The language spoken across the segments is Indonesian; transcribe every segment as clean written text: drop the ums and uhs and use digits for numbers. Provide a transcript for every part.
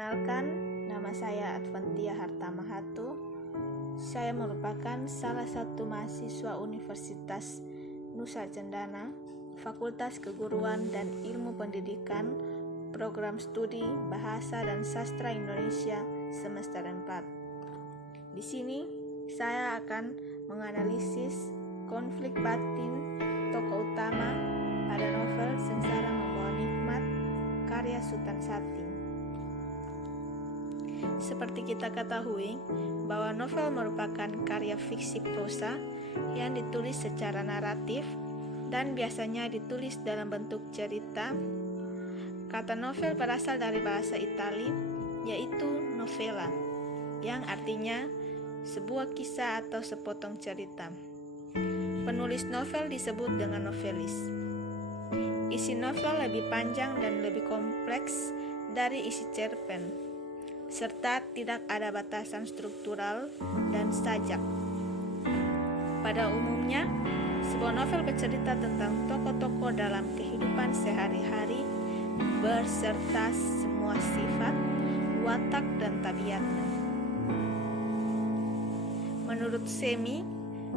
Perkenalkan, nama saya Advantia Hartamahatu. Saya merupakan salah satu mahasiswa Universitas Nusa Cendana, Fakultas Keguruan dan Ilmu Pendidikan, Program Studi Bahasa dan Sastra Indonesia semester 4. Di sini saya akan menganalisis konflik batin tokoh utama pada novel Sengsara Membawa Nikmat karya Sutan Sati. Seperti kita ketahui bahwa novel merupakan karya fiksi prosa yang ditulis secara naratif dan biasanya ditulis dalam bentuk cerita. Kata novel berasal dari bahasa Itali, yaitu novella, yang artinya sebuah kisah atau sepotong cerita. Penulis novel disebut dengan novelis. Isi novel lebih panjang dan lebih kompleks dari isi cerpen, serta tidak ada batasan struktural dan sajak. Pada umumnya, sebuah novel bercerita tentang tokoh-tokoh dalam kehidupan sehari-hari berserta semua sifat, watak, dan tabiatnya. Menurut Semi,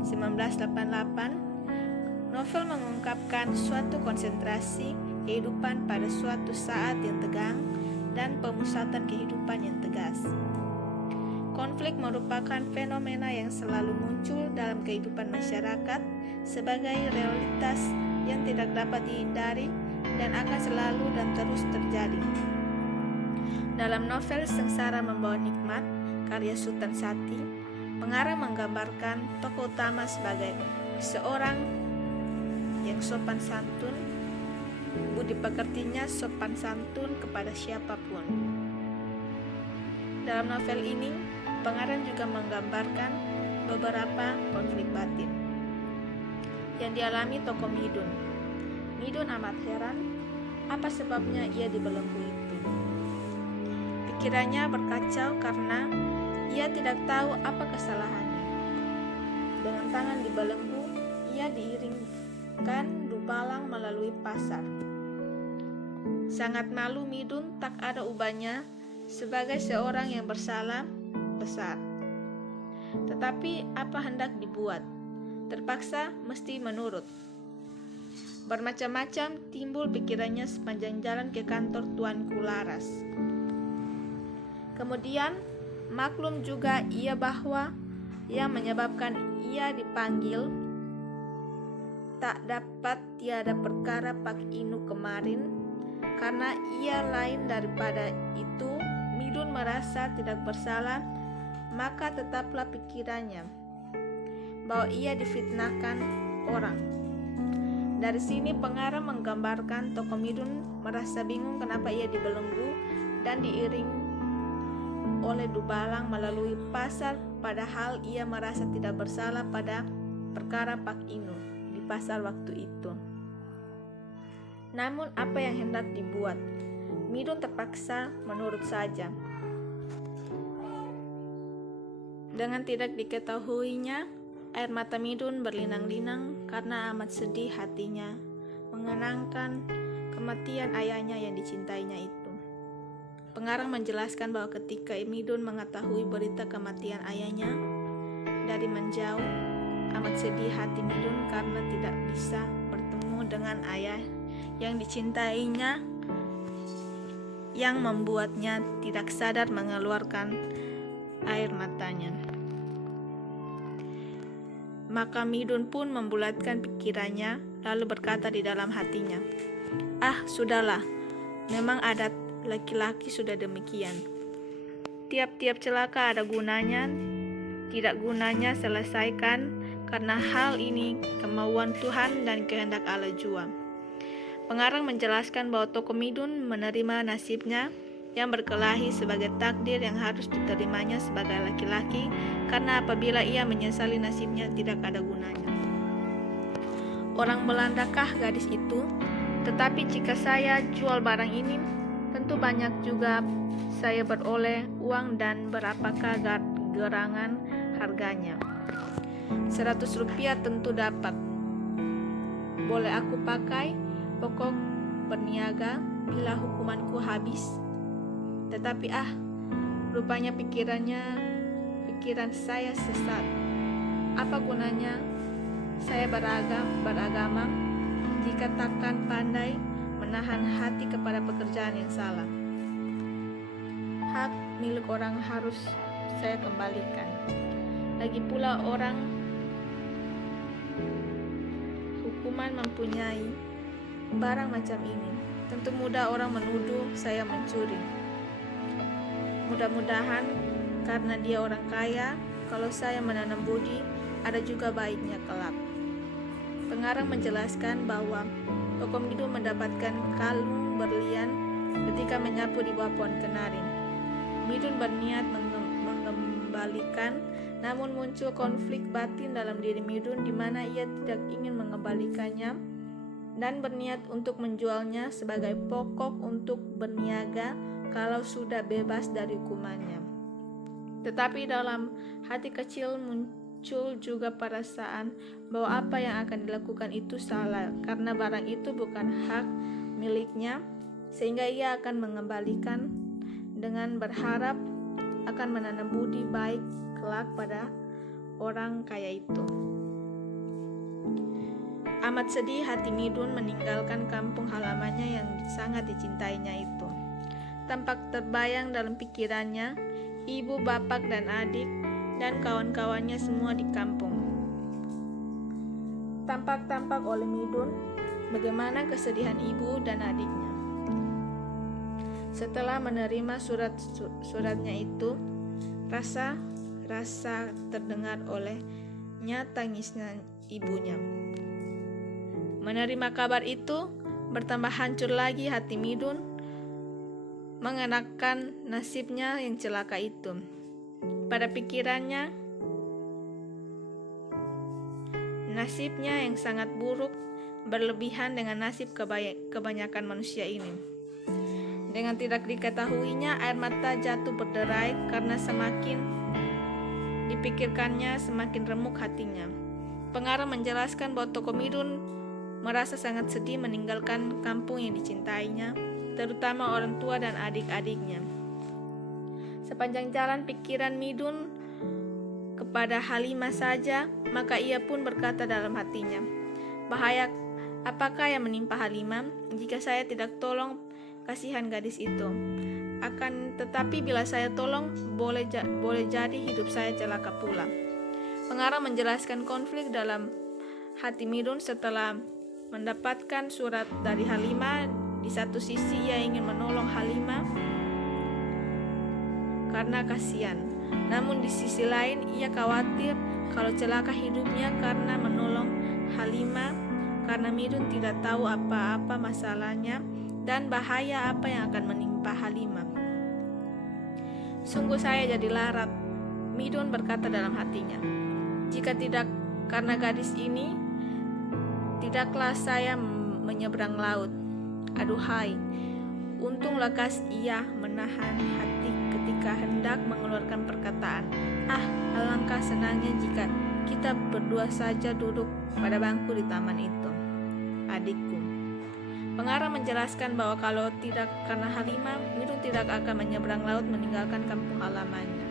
1988, novel mengungkapkan suatu konsentrasi kehidupan pada suatu saat yang tegang dan pemusatan kehidupan yang tegas. Konflik merupakan fenomena yang selalu muncul dalam kehidupan masyarakat sebagai realitas yang tidak dapat dihindari dan akan selalu dan terus terjadi. Dalam novel Sengsara Membawa Nikmat karya Sutan Sati, pengarang menggambarkan tokoh utama sebagai seorang yang sopan santun. Budi pekertinya sopan santun kepada siapapun. Dalam novel ini, pengarang juga menggambarkan beberapa konflik batin yang dialami tokoh Midun. Midun amat heran apa sebabnya ia dibelenggu itu. Pikirannya berkacau karena ia tidak tahu apa kesalahannya. Dengan tangan dibelenggu, ia diiringkan dubalang melalui pasar. Sangat malu Midun tak ada ubahnya sebagai seorang yang bersalah besar. Tetapi apa hendak dibuat? Terpaksa mesti menurut. Bermacam-macam timbul pikirannya sepanjang jalan ke kantor Tuanku Laras. Kemudian maklum juga ia bahwa yang menyebabkan ia dipanggil tak dapat tiada perkara Pak Inu kemarin. Karena ia lain daripada itu, Midun merasa tidak bersalah, maka tetaplah pikirannya bahwa ia difitnahkan orang. Dari sini pengarang menggambarkan tokoh Midun merasa bingung kenapa ia dibelenggu dan diiring oleh dubalang melalui pasar, padahal ia merasa tidak bersalah pada perkara Pak Inu di pasar waktu itu. Namun apa yang hendak dibuat? Midun terpaksa menurut saja. Dengan tidak diketahuinya, air mata Midun berlinang-linang karena amat sedih hatinya mengenangkan kematian ayahnya yang dicintainya itu. Pengarang menjelaskan bahwa ketika Midun mengetahui berita kematian ayahnya, dari menjauh amat sedih hati Midun karena tidak bisa bertemu dengan ayah yang dicintainya, yang membuatnya tidak sadar mengeluarkan air matanya. Maka Midun pun membulatkan pikirannya, lalu berkata di dalam hatinya, "Ah, sudahlah, memang adat laki-laki sudah demikian. Tiap-tiap celaka ada gunanya, tidak gunanya selesaikan, karena hal ini kemauan Tuhan dan kehendak Allah jua." Pengarang menjelaskan bahwa tokoh Midun menerima nasibnya yang berkelahi sebagai takdir yang harus diterimanya sebagai laki-laki, karena apabila ia menyesali nasibnya tidak ada gunanya. Orang Belandakah gadis itu? Tetapi jika saya jual barang ini, tentu banyak juga saya beroleh uang, dan berapakah gerangan harganya? 100 rupiah tentu dapat. Boleh aku pakai pokok berniaga bila hukumanku habis. Tetapi rupanya pikiran saya sesat. Apa gunanya saya beragama jika takkan pandai menahan hati kepada pekerjaan yang salah? Hak milik orang harus saya kembalikan. Lagi pula orang hukuman mempunyai barang macam ini. Tentu mudah orang menuduh saya mencuri. Mudah-mudahan karena dia orang kaya, kalau saya menanam budi, ada juga baiknya kelak. Pengarang menjelaskan bahwa Toko Midun mendapatkan kalung berlian ketika menyapu di bawah pohon kenarin. Midun berniat mengembalikan, namun muncul konflik batin dalam diri Midun di mana ia tidak ingin mengembalikannya dan berniat untuk menjualnya sebagai pokok untuk berniaga kalau sudah bebas dari hukumannya. Tetapi dalam hati kecil muncul juga perasaan bahwa apa yang akan dilakukan itu salah karena barang itu bukan hak miliknya, sehingga ia akan mengembalikan dengan berharap akan menanam budi baik kelak pada orang kaya itu. Amat sedih hati Midun meninggalkan kampung halamannya yang sangat dicintainya itu. Tampak terbayang dalam pikirannya ibu, bapak, dan adik, dan kawan-kawannya semua di kampung. Tampak oleh Midun bagaimana kesedihan ibu dan adiknya. Setelah menerima suratnya itu, rasa terdengar olehnya tangisnya ibunya. Menerima kabar itu, bertambah hancur lagi hati Midun mengenakan nasibnya yang celaka itu. Pada pikirannya, nasibnya yang sangat buruk berlebihan dengan nasib kebanyakan manusia ini. Dengan tidak diketahuinya, air mata jatuh berderai karena semakin dipikirkannya semakin remuk hatinya. Pengarang menjelaskan bahwa Toko Midun merasa sangat sedih meninggalkan kampung yang dicintainya, terutama orang tua dan adik-adiknya. Sepanjang jalan pikiran Midun kepada Halimah saja, maka ia pun berkata dalam hatinya, bahaya apakah yang menimpa Halimah jika saya tidak tolong kasihan gadis itu? Akan tetapi bila saya tolong, boleh jadi hidup saya celaka pula. Pengarang menjelaskan konflik dalam hati Midun setelah mendapatkan surat dari Halimah. Di satu sisi ia ingin menolong Halimah karena kasihan, namun di sisi lain ia khawatir kalau celaka hidupnya karena menolong Halimah, karena Midun tidak tahu apa-apa masalahnya dan bahaya apa yang akan menimpa Halimah. Sungguh saya jadi larat, Midun berkata dalam hatinya. Jika tidak karena gadis ini, tidaklah saya menyeberang laut. Aduhai, untung lekas ia menahan hati ketika hendak mengeluarkan perkataan, alangkah senangnya jika kita berdua saja duduk pada bangku di taman itu, adikku. Pengarang menjelaskan bahwa kalau tidak karena Halimah, Midun tidak akan menyeberang laut meninggalkan kampung halamannya.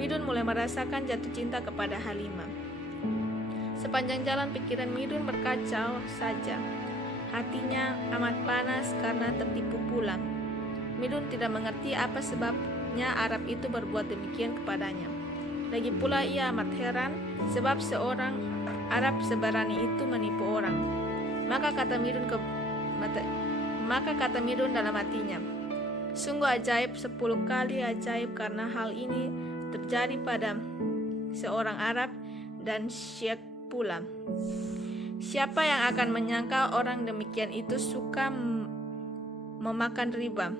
Midun mulai merasakan jatuh cinta kepada Halimah. Sepanjang jalan pikiran Midun berkacau saja. Hatinya amat panas karena tertipu pula. Midun tidak mengerti apa sebabnya Arab itu berbuat demikian kepadanya. Lagi pula ia amat heran sebab seorang Arab seberani itu menipu orang. Maka kata Midun dalam hatinya, sungguh ajaib 10 kali ajaib karena hal ini terjadi pada seorang Arab dan Syekh pula. Siapa yang akan menyangka orang demikian itu suka memakan riba?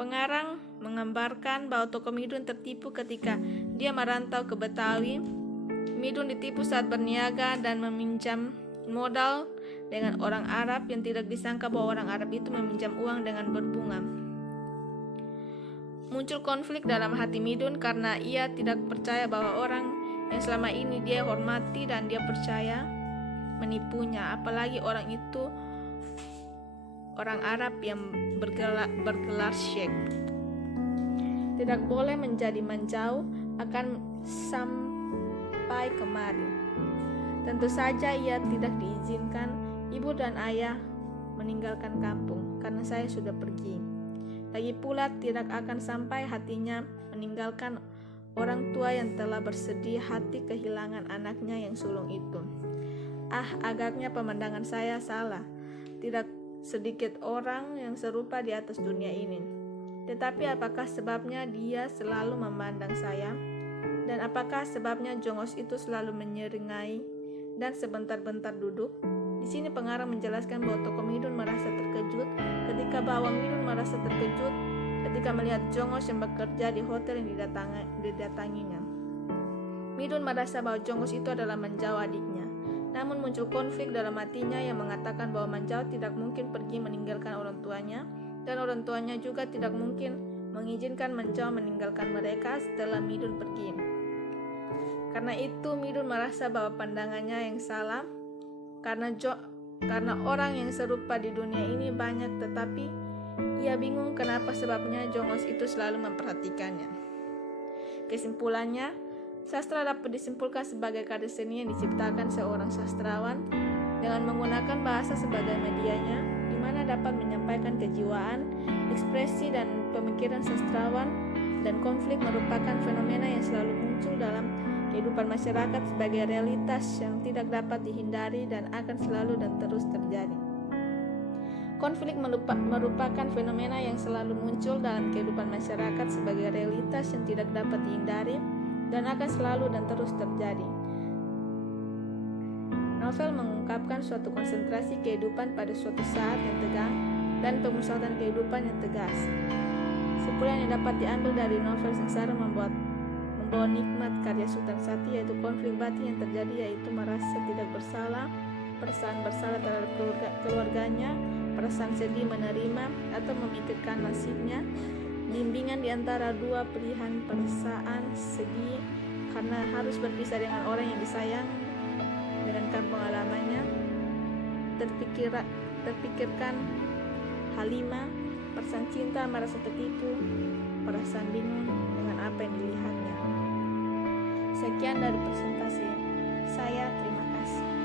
Pengarang menggambarkan bahwa Toko Midun tertipu ketika dia merantau ke Betawi. Midun ditipu saat berniaga dan meminjam modal dengan orang Arab yang tidak disangka bahwa orang Arab itu meminjam uang dengan berbunga. Muncul konflik dalam hati Midun karena ia tidak percaya bahwa orang yang selama ini dia hormati dan dia percaya menipunya, apalagi orang itu orang Arab yang bergelar Syekh. tidak boleh menjadi menjauh akan sampai kemari. Tentu saja ia tidak diizinkan ibu dan ayah meninggalkan kampung karena saya sudah pergi. Lagi pula tidak akan sampai hatinya meninggalkan orang tua yang telah bersedih hati kehilangan anaknya yang sulung itu. Agaknya pemandangan saya salah. Tidak sedikit orang yang serupa di atas dunia ini. Tetapi apakah sebabnya dia selalu memandang saya? Dan apakah sebabnya jongos itu selalu menyeringai dan sebentar-bentar duduk? Di sini pengarang menjelaskan bahwa tokoh Midun merasa terkejut ketika Bawang Midun merasa terkejut ketika melihat Jongos yang bekerja di hotel yang didatanginya. Midun merasa bahwa Jongos itu adalah Manjau adiknya. Namun muncul konflik dalam hatinya yang mengatakan bahwa Manjau tidak mungkin pergi meninggalkan orang tuanya, dan orang tuanya juga tidak mungkin mengizinkan Manjau meninggalkan mereka setelah Midun pergi. Karena itu Midun merasa bahwa pandangannya yang salah, karena orang yang serupa di dunia ini banyak, tetapi ia bingung kenapa sebabnya Jongos itu selalu memperhatikannya. Kesimpulannya, sastra dapat disimpulkan sebagai karya seni yang diciptakan seorang sastrawan dengan menggunakan bahasa sebagai medianya, di mana dapat menyampaikan kejiwaan, ekspresi, dan pemikiran sastrawan, dan konflik merupakan fenomena yang selalu muncul dalam kehidupan masyarakat sebagai realitas yang tidak dapat dihindari dan akan selalu dan terus terjadi. Konflik merupakan fenomena yang selalu muncul dalam kehidupan masyarakat sebagai realitas yang tidak dapat dihindari dan akan selalu dan terus terjadi. Novel mengungkapkan suatu konsentrasi kehidupan pada suatu saat yang tegang dan pemusatan kehidupan yang tegas. Kesimpulan yang dapat diambil dari novel Sengsara membawa nikmat karya Sultan Sati, yaitu konflik batin yang terjadi, yaitu merasa tidak bersalah, perasaan bersalah terhadap keluarganya, perasaan sedih menerima atau memikirkan nasibnya, bimbingan di antara dua pilihan, perasaan sedih karena harus berpisah dengan orang yang disayang dengan kampung halamannya, terpikirkan Halimah, perasaan cinta, merasa tertipu, perasaan bingung dengan apa yang dilihatnya. Sekian dari presentasi saya, terima kasih.